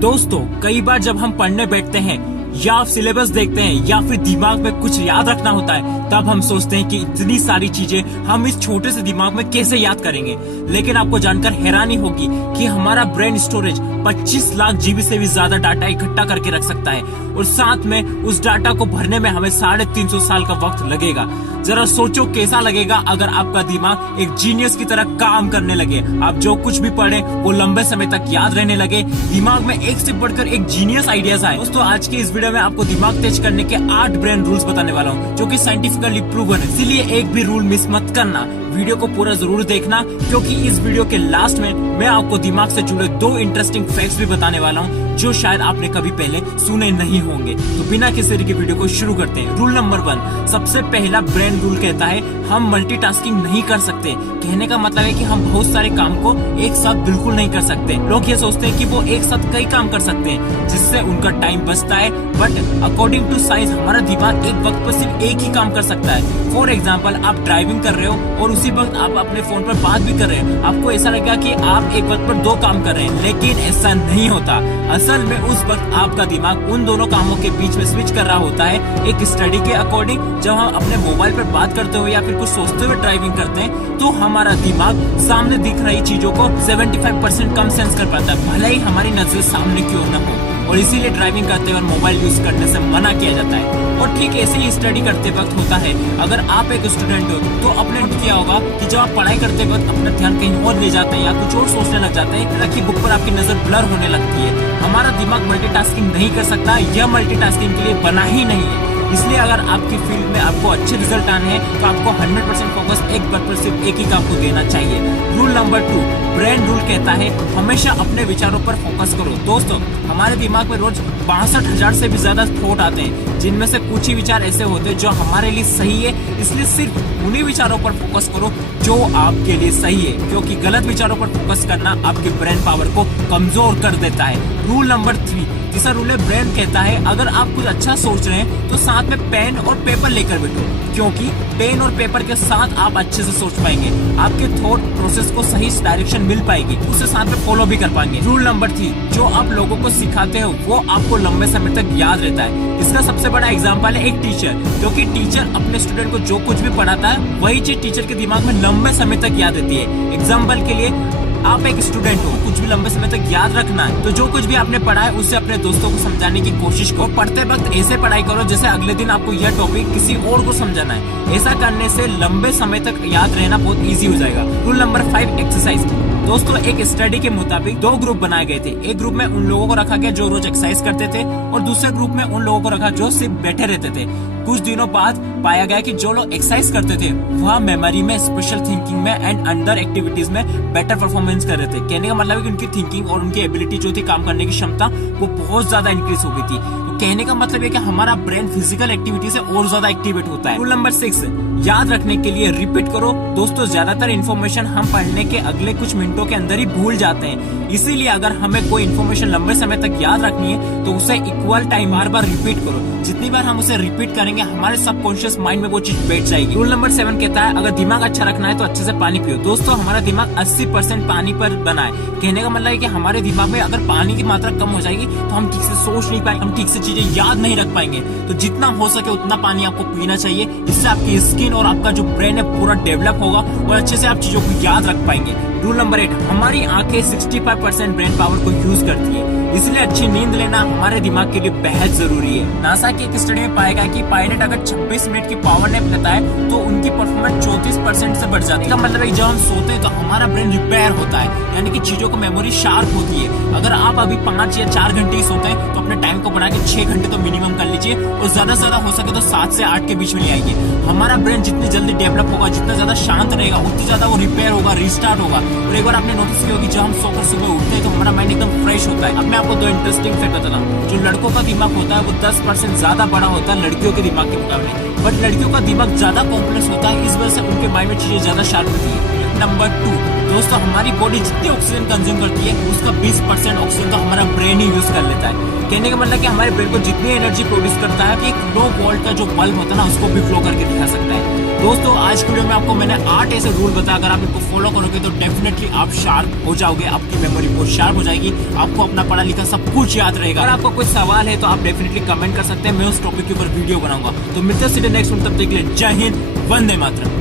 दोस्तों, कई बार जब हम पढ़ने बैठते हैं या सिलेबस देखते हैं या फिर दिमाग में कुछ याद रखना होता है, तब हम सोचते हैं कि इतनी सारी चीजें हम इस छोटे से दिमाग में कैसे याद करेंगे। लेकिन आपको जानकर हैरानी होगी कि हमारा ब्रेन स्टोरेज 25 लाख जीबी से भी ज्यादा डाटा इकट्ठा करके रख सकता है और साथ में उस डाटा को भरने में हमें 350 साल का वक्त लगेगा। जरा सोचो कैसा लगेगा अगर आपका दिमाग एक जीनियस की तरह काम करने लगे। आप जो कुछ भी पढ़े वो लंबे समय तक याद रहने लगे, दिमाग में एक से बढ़कर एक जीनियस आइडियाज आए। दोस्तों, आज की इस वीडियो में आपको दिमाग तेज करने के 8 ब्रेन रूल्स बताने वाला हूँ जो कि साइंटिफिकली प्रूवन है, इसीलिए एक भी रूल मिस मत करना। वीडियो को पूरा जरूर देखना क्योंकि इस वीडियो के लास्ट में मैं आपको दिमाग से जुड़े 2 इंटरेस्टिंग फैक्ट्स भी बताने वाला हूँ जो शायद आपने कभी पहले सुने नहीं होंगे। तो बिना किसी देरी के वीडियो को शुरू करते हैं। रूल नंबर 1, सबसे पहला ब्रेन रूल कहता है हम मल्टीटास्किंग नहीं कर सकते। कहने का मतलब है कि हम बहुत सारे काम को एक साथ बिल्कुल नहीं कर सकते। लोग ये सोचते हैं कि वो एक साथ कई काम कर सकते हैं जिससे उनका टाइम बचता है, बट अकॉर्डिंग टू साइंस हमारा दिमाग एक वक्त पर सिर्फ एक ही काम कर सकता है। फॉर एग्जाम्पल, आप ड्राइविंग कर रहे हो और उसी वक्त आप अपने फोन पर बात भी कर रहे हैं। आपको ऐसा लगेगा कि आप एक वक्त पर 2 काम कर रहे हैं, लेकिन ऐसा नहीं होता। असल में उस वक्त आपका दिमाग उन दोनों कामों के बीच में स्विच कर रहा होता है। एक स्टडी के अकॉर्डिंग जब हम अपने मोबाइल पर बात करते हो या फिर कुछ सोचते हुए ड्राइविंग करते हैं तो हमारा दिमाग सामने दिख रही चीजों को 75% कम सेंस कर पाता है, भले ही हमारी नजर सामने क्यों न हो। और इसीलिए ड्राइविंग करते वक्त मोबाइल यूज करने से मना किया जाता है। और ठीक ऐसे ही स्टडी करते वक्त होता है। अगर आप एक स्टूडेंट हो तो आपने नोट किया होगा कि जब आप पढ़ाई करते वक्त अपना ध्यान कहीं और ले जाते हैं या कुछ और सोचने लग जाते हैं, ताकि बुक पर आपकी नजर ब्लर होने लगती है। हमारा दिमाग मल्टीटास्किंग नहीं कर सकता, यह मल्टीटास्किंग के लिए बना ही नहीं है। इसलिए अगर आपकी फील्ड में आपको अच्छे रिजल्ट आने हैं तो आपको 100% फोकस एक बार पर सिर्फ एक ही काम को देना चाहिए। रूल नंबर 2, ब्रेन रूल कहता है हमेशा अपने विचारों पर फोकस करो। दोस्तों, हमारे दिमाग में रोज 62,000 से भी ज्यादा थॉट आते हैं, जिनमें से कुछ ही विचार ऐसे होते हैं जो हमारे लिए सही है। इसलिए सिर्फ उन्हीं विचारों पर फोकस करो जो आपके लिए सही है, क्योंकि गलत विचारों पर फोकस करना आपके ब्रेन पावर को कमजोर कर देता है। रूल नंबर 3, तीसरा रूल है ब्रेन कहता है अगर आप कुछ अच्छा सोच रहे हैं तो साथ में पेन और पेपर लेकर बैठो, क्योंकि पेन और पेपर के साथ आप अच्छे से सोच पाएंगे, आपके थॉट प्रोसेस को सही डायरेक्शन मिल पाएगी, उसे साथ में फॉलो भी कर पाएंगे। रूल नंबर 3, जो आप लोगों को सिखाते हो वो आपको लंबे समय तक याद रहता है। इसका सबसे बड़ा एग्जाम्पल है एक टीचर, क्योंकि टीचर अपने स्टूडेंट को जो कुछ भी पढ़ाता है वही चीज टीचर के दिमाग में लंबे समय तक याद रहती है। एग्जाम्पल के लिए, आप एक स्टूडेंट हो, कुछ भी लंबे समय तक याद रखना है तो जो कुछ भी आपने पढ़ा है उसे अपने दोस्तों को समझाने की कोशिश करो। पढ़ते वक्त ऐसे पढ़ाई करो जैसे अगले दिन आपको यह टॉपिक किसी और को समझाना है। ऐसा करने से लंबे समय तक याद रहना बहुत इजी हो जाएगा। Rule number 5, exercise. दोस्तों, एक स्टडी के मुताबिक 2 ग्रुप बनाए गए थे। एक ग्रुप में उन लोगों को रखा गया जो रोज एक्सरसाइज करते थे और दूसरे ग्रुप में उन लोगों को रखा जो सिर्फ बैठे रहते थे। कुछ दिनों बाद पाया गया कि जो लोग एक्सरसाइज करते थे वह मेमोरी में, स्पेशल थिंकिंग में एंड अदर एक्टिविटीज में बेटर परफॉर्मेंस कर रहे थे। कहने का मतलब है कि उनकी थिंकिंग और उनकी एबिलिटी जो थी काम करने की क्षमता वो बहुत ज्यादा इंक्रीज हो गई थी। तो कहने का मतलब है कि हमारा ब्रेन फिजिकल एक्टिविटी से और ज्यादा एक्टिवेट होता है। रूल नंबर 6, याद रखने के लिए रिपीट करो। दोस्तों, ज्यादातर इन्फॉर्मेशन हम पढ़ने के अगले कुछ मिनटों के अंदर ही भूल जाते हैं, इसीलिए अगर हमें कोई इन्फॉर्मेशन लंबे समय तक याद रखनी है तो उसे इक्वल टाइम बार बार रिपीट करो। जितनी बार हम उसे रिपीट करेंगे हमारे सबकॉन्शियस माइंड में वो चीज बैठ जाएगी। रूल नंबर 7 कहता है अगर दिमाग अच्छा रखना है तो अच्छे से पानी पियो। दोस्तों, हमारा दिमाग 80% पानी पर बना है। कहने का मतलब है कि हमारे दिमाग में अगर पानी की मात्रा कम हो जाएगी तो हम ठीक से सोच नहीं पाएंगे, हम ठीक से चीजें याद नहीं रख पाएंगे। तो जितना हो सके उतना पानी आपको पीना चाहिए, जिससे आपकी स्किन और आपका जो ब्रेन है पूरा डेवलप होगा और अच्छे से आप चीजों को याद रख पाएंगे। रूल नंबर 8, हमारी आंखें 65% ब्रेन पावर को यूज करती है, इसलिए अच्छी नींद लेना हमारे दिमाग के लिए बेहद जरूरी है। नासा की एक स्टडी में पाया गया कि पायलट अगर 26 मिनट की पावर नैप लेता है तो उनकी परफॉर्मेंस 34% से बढ़ जाती है। इसका मतलब है जब हम सोते हैं तो हमारा ब्रेन रिपेयर होता है, यानी कि चीजों को मेमोरी शार्प होती है। अगर आप अभी 5 या 4 घंटे ही सोते हैं तो अपने टाइम को बढ़ा के 6 घंटे तो मिनिमम कर लीजिए और ज्यादा से ज्यादा हो सके तो 7 से 8 के बीच में ले आइए। हमारा ब्रेन जितनी जल्दी डेवलप होगा, जितना ज्यादा शांत रहेगा, उतनी ज्यादा वो रिपेयर होगा, रिस्टार्ट होगा। और एक बार आपने नोटिस किया होगी जब हम सोकर सुबह उठते हैं तो हमारा माइंड एकदम फ्रेश होता है। अब मैं आपको 2 इंटरेस्टिंग फैक्ट बताता हूँ। जो लड़कों का दिमाग होता है वो 10% ज्यादा बड़ा होता है लड़कियों के दिमाग के मुकाबले, बट लड़कियों का दिमाग ज्यादा कॉम्प्लेक्स होता है, इस वजह से उनके माइंड में चीजें ज्यादा शार्प होती है। नंबर 2, दोस्तों, हमारी बॉडी जितनी ऑक्सीजन कंज्यूम करती है उसका 20% ऑक्सीजन तो हमारा ब्रेन ब्रेन ही यूज कर लेता है। कहने का मतलब कि हमारे ब्रेन को जितनी एनर्जी प्रोड्यूस करता है कि एक लो वोल्ट का जो बल्ब होता है ना उसको भी फ्लो करके दिखा सकता है। दोस्तों आज की वीडियो में आपको मैंने 8 ऐसे रूल बताया, अगर आप इनको फॉलो करोगे तो डेफिनेटली आप शार्प हो जाओगे, आपकी मेमोरी बहुत शार्प हो जाएगी, आपको अपना पढ़ा लिखा सब कुछ याद रहेगा। अगर आपको कोई सवाल है तो आप डेफिनेटली कमेंट कर सकते हैं, मैं उस टॉपिक के ऊपर वीडियो बनाऊंगा। तो मिलते हैं सीधे नेक्स्ट वीडियो, तब तक के लिए जय हिंद, वंदे मातरम।